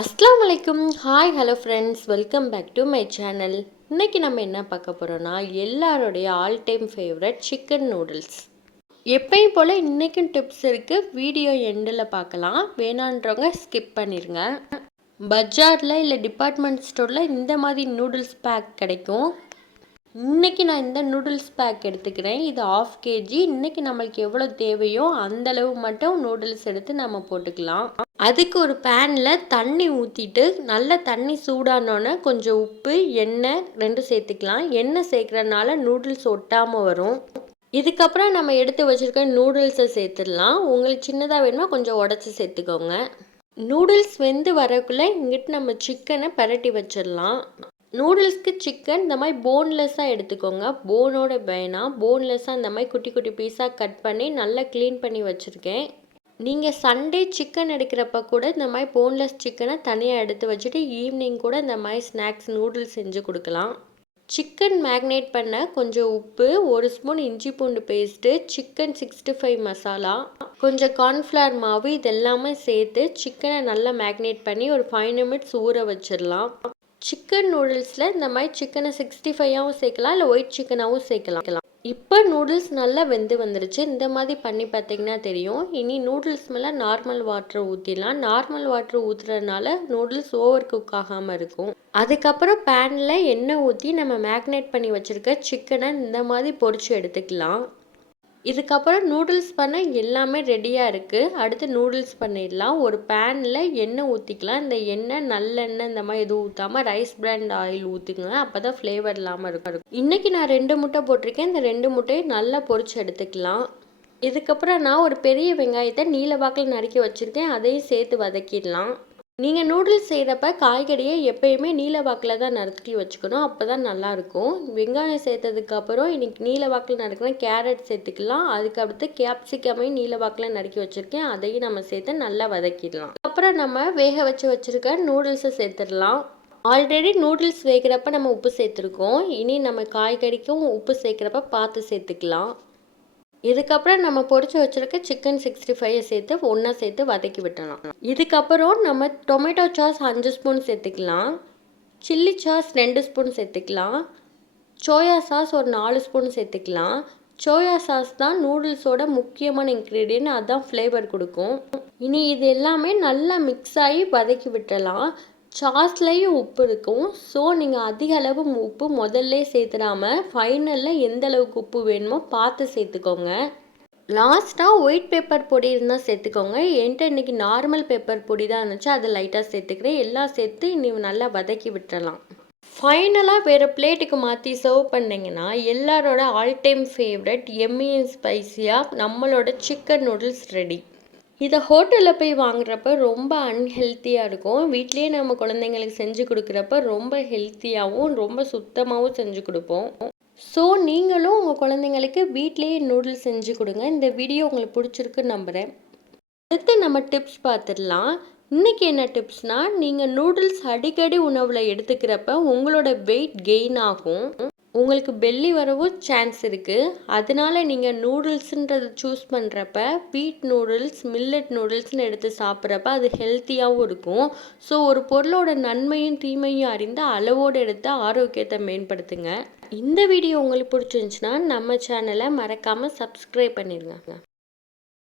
அஸ்ஸலாமு அலைக்கும். Hi hello friends, welcome back to my channel. இன்றைக்கி நம்ம என்ன பார்க்க போகிறோன்னா, எல்லாருடைய all time favourite chicken noodles. எப்பயும் போல் இன்றைக்கும் டிப்ஸ் இருக்குது, வீடியோ எண்டில் பார்க்கலாம். வேணான்றவங்க ஸ்கிப் பண்ணிடுங்க. பஜாரில் இல்லை டிபார்ட்மெண்ட் ஸ்டோரில் இந்த மாதிரி நூடுல்ஸ் பேக் கிடைக்கும். இன்றைக்கி நான் இந்த நூடுல்ஸ் பேக் எடுத்துக்கிறேன். இது 1/2 kg. இன்றைக்கி நம்மளுக்கு எவ்வளோ தேவையோ அந்தளவு மட்டும் நூடுல்ஸ் எடுத்து நம்ம போட்டுக்கலாம். அதுக்கு ஒரு பேனில் தண்ணி ஊற்றிட்டு நல்ல தண்ணி சூடானோன்னே கொஞ்சம் உப்பு, எண்ணெய் 2 சேர்த்துக்கலாம். எண்ணெய் சேர்க்குறதுனால நூடுல்ஸ் ஒட்டாமல் வரும். இதுக்கப்புறம் நம்ம எடுத்து வச்சுருக்க நூடுல்ஸை சேர்த்துடலாம். உங்களுக்கு சின்னதாக வேணுமா கொஞ்சம் உடச்சி சேர்த்துக்கோங்க. நூடுல்ஸ் வெந்து வரக்குள்ளே இங்கிட்டு நம்ம சிக்கனை பரட்டி வச்சிடலாம். நூடுல்ஸ்க்கு சிக்கன் இந்த மாதிரி போன்லெஸ்ஸாக எடுத்துக்கோங்க. போனோட வேணாம், போன்லெஸ்ஸாக இந்த மாதிரி குட்டி குட்டி பீஸாக கட் பண்ணி நல்லா க்ளீன் பண்ணி வச்சுருக்கேன். நீங்கள் சண்டே சிக்கன் எடுக்கிறப்ப கூட இந்த மாதிரி போன்லெஸ் சிக்கனை தனியாக எடுத்து வச்சுட்டு ஈவினிங் கூட இந்த மாதிரி ஸ்நாக்ஸ் நூடுல்ஸ் செஞ்சு கொடுக்கலாம். சிக்கன் மேக்னேட் பண்ண கொஞ்சம் உப்பு, 1 ஸ்பூன் இஞ்சி பூண்டு பேஸ்ட்டு, சிக்கன் 65 மசாலா, கொஞ்சம் கார்ன்ஃப்ளவர் மாவு, இதெல்லாமே சேர்த்து சிக்கனை நல்லா மேக்னேட் பண்ணி ஒரு 5 நிமிட்ஸ் ஊற வச்சிடலாம். சிக்கன் நூடுல்ஸில் இந்த மாதிரி சிக்கனை 65ஆகவும் சேர்க்கலாம், இல்லை ஒயிட் சிக்கனாகவும் சேர்க்கலாம். இப்போ நூடுல்ஸ் நல்லா வெந்து வந்துருச்சு. இந்த மாதிரி பண்ணி பார்த்தீங்கன்னா தெரியும். இனி நூடுல்ஸ் மேலே நார்மல் வாட்டர் ஊற்றிடலாம். நார்மல் வாட்டர் ஊற்றுறதுனால நூடுல்ஸ் ஓவர் குக் ஆகாமல் இருக்கும். அதுக்கப்புறம் பேனில் எண்ணெய் ஊற்றி நம்ம மேக்னேட் பண்ணி வச்சுருக்க சிக்கனை இந்த மாதிரி பொரிச்சு எடுத்துக்கலாம். இதுக்கப்புறம் நூடுல்ஸ் பண்ண எல்லாமே ரெடியாக இருக்குது. அடுத்து நூடுல்ஸ் பண்ணிடலாம். ஒரு பேனில் எண்ணெய் ஊற்றிக்கலாம். இந்த எண்ணெய் நல்லெண்ணெய் இந்த மாதிரி எதுவும் ஊற்றாமல் ரைஸ் பிராண்ட் ஆயில் ஊற்றுங்க. அப்போ தான் ஃப்ளேவர் இல்லாமல் இருக்கும். இன்றைக்கி நான் 2 முட்டை போட்டிருக்கேன். இந்த 2 முட்டையும் நல்லா பொரிச்சு எடுத்துக்கலாம். இதுக்கப்புறம் நான் ஒரு பெரிய வெங்காயத்தை நீல வாக்கில் நறுக்கி வச்சுருக்கேன். அதையும் சேர்த்து வதக்கிடலாம். நீங்கள் நூடுல்ஸ் செய்கிறப்ப காய்கறியை எப்போயுமே நீல வாக்கில் தான் நறுக்கி வச்சுக்கணும். அப்போ தான் நல்லாயிருக்கும். வெங்காயம் சேர்த்ததுக்கப்புறம் இன்றைக்கி நீல வாக்கில் நறுக்கினா கேரட் சேர்த்துக்கலாம். அதுக்கடுத்து கேப்சிகமையும் நீல வாக்கில் நறுக்கி வச்சுருக்கேன். அதையும் நம்ம சேர்த்து நல்லா வதக்கிடலாம். அப்புறம் நம்ம வேக வச்சுருக்க நூடுல்ஸை சேர்த்துடலாம். ஆல்ரெடி நூடுல்ஸ் வேகிறப்ப நம்ம உப்பு சேர்த்துருக்கோம். இனி நம்ம காய்கறிக்கும் உப்பு சேர்க்குறப்ப பார்த்து சேர்த்துக்கலாம். இதுக்கப்புறம் நம்ம பொரிச்சு வச்சுருக்க சிக்கன் 65 சேர்த்து ஒன்றா சேர்த்து வதக்கி விட்டலாம். இதுக்கப்புறம் நம்ம டொமேட்டோ சாஸ் 5 ஸ்பூன் சேர்த்துக்கலாம். சில்லி சாஸ் 2 ஸ்பூன் சேர்த்துக்கலாம். சோயா சாஸ் ஒரு 4 ஸ்பூன் சேர்த்துக்கலாம். சோயா சாஸ் தான் நூடுல்ஸோட முக்கியமான இன்க்ரீடியன்ட், அதுதான் ஃப்ளேவர் கொடுக்கும். இனி இது எல்லாமே நல்லா மிக்ஸ் ஆகி வதக்கி விட்டுறலாம். சாஸ்லேயும் உப்பு இருக்கும். ஸோ நீங்கள் அதிக அளவு உப்பு முதல்ல சேர்த்துடாமல் ஃபைனலில் எந்த அளவுக்கு உப்பு வேணுமோ பார்த்து சேர்த்துக்கோங்க. லாஸ்ட்டாக ஒயிட் பேப்பர் பொடி இருந்தால் சேர்த்துக்கோங்க. என்கிட்ட இன்றைக்கி நார்மல் பேப்பர் பொடி தான் இருந்துச்சு, அதை லைட்டாக சேர்த்துக்கிறேன். எல்லாம் சேர்த்து இனி நல்லா வதக்கி விட்டுறலாம். ஃபைனலாக வேறு பிளேட்டுக்கு மாற்றி சர்வ் பண்ணிங்கன்னா எல்லாரோட ஆல் டைம் ஃபேவரட் எம்மி ஸ்பைஸியாக நம்மளோட சிக்கன் நூடுல்ஸ் ரெடி. இதை ஹோட்டலில் போய் வாங்குறப்ப ரொம்ப அன்ஹெல்த்தியாக இருக்கும். வீட்லேயே நம்ம குழந்தைங்களுக்கு செஞ்சு கொடுக்குறப்ப ரொம்ப ஹெல்த்தியாகவும் ரொம்ப சுத்தமாகவும் செஞ்சு கொடுப்போம். ஸோ நீங்களும் உங்கள் குழந்தைங்களுக்கு வீட்லேயே நூடுல்ஸ் செஞ்சு கொடுங்க. இந்த வீடியோ உங்களுக்கு பிடிச்சிருக்குன்னு நம்புகிறேன். அடுத்து நம்ம டிப்ஸ் பார்த்துடலாம். இன்றைக்கி என்ன டிப்ஸ்னால், நீங்கள் நூடுல்ஸ் அடிக்கடி உணவில் எடுத்துக்கிறப்ப உங்களோட வெயிட் கெயின் ஆகும். உங்களுக்கு பெல்லி வரவும் சான்ஸ் இருக்குது. அதனால நீங்கள் நூடுல்ஸுன்றதை சூஸ் பண்ணுறப்ப வீட் நூடுல்ஸ், மில்லட் நூடுல்ஸ்னு எடுத்து சாப்பிட்றப்ப அது ஹெல்த்தியாகவும் இருக்கும். ஸோ ஒரு பொருளோட நன்மையும் தீமையும் அறிந்து அளவோடு எடுத்து ஆரோக்கியத்தை மேம்படுத்துங்க. இந்த வீடியோ உங்களுக்கு பிடிச்சிருந்துச்சுன்னா நம்ம சேனலை மறக்காமல் சப்ஸ்கிரைப் பண்ணிடுங்க.